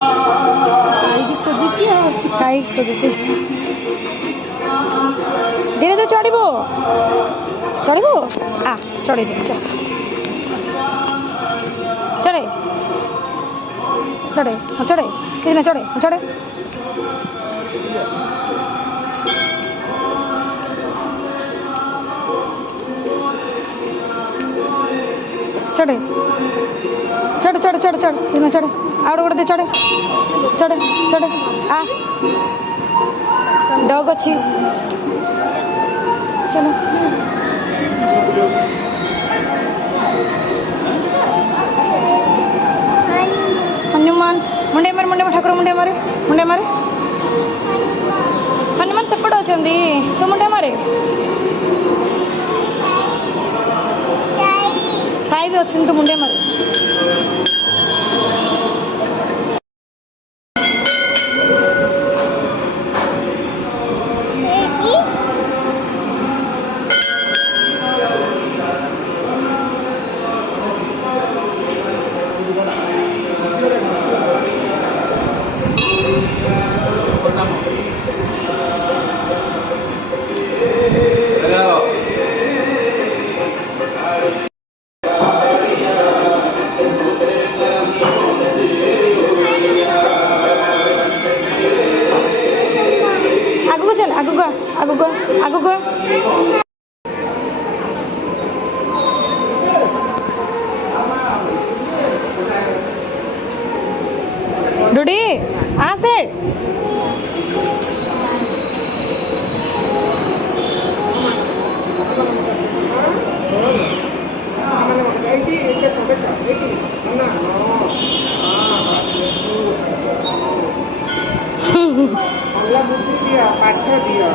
ଖାଇକି ଖୋଜୁଛି ଆଉ ଖାଇକି ଖୋଜୁଛି। ଧୀରେ ଧୀରେ ଚଢ଼ିବ ଚଢ଼ିବ ଆ ଚଢ଼େଇ ଦେ ଚଢ଼େ ଚଢ଼େ ହଁ ଚଢ଼େ କିଛି ନା ଚଢ଼େ ହଁ ଚଢ଼େ चढ़े चढ़ चढ़ चढ़ चढ़ इतना चढ़े आउट गोटे चढ़े चढ़े चढ़े आ डग अच्छी चलो हनुमान मुंडे मारे ठाकुर मुंडे मारे हनुमान सेपट अच्छा तो मुंडे मारे साई भी अच्छे तो मुंडे मारे आगू चल आगू डुडी आसे बुद्धि दियो पाठ दियो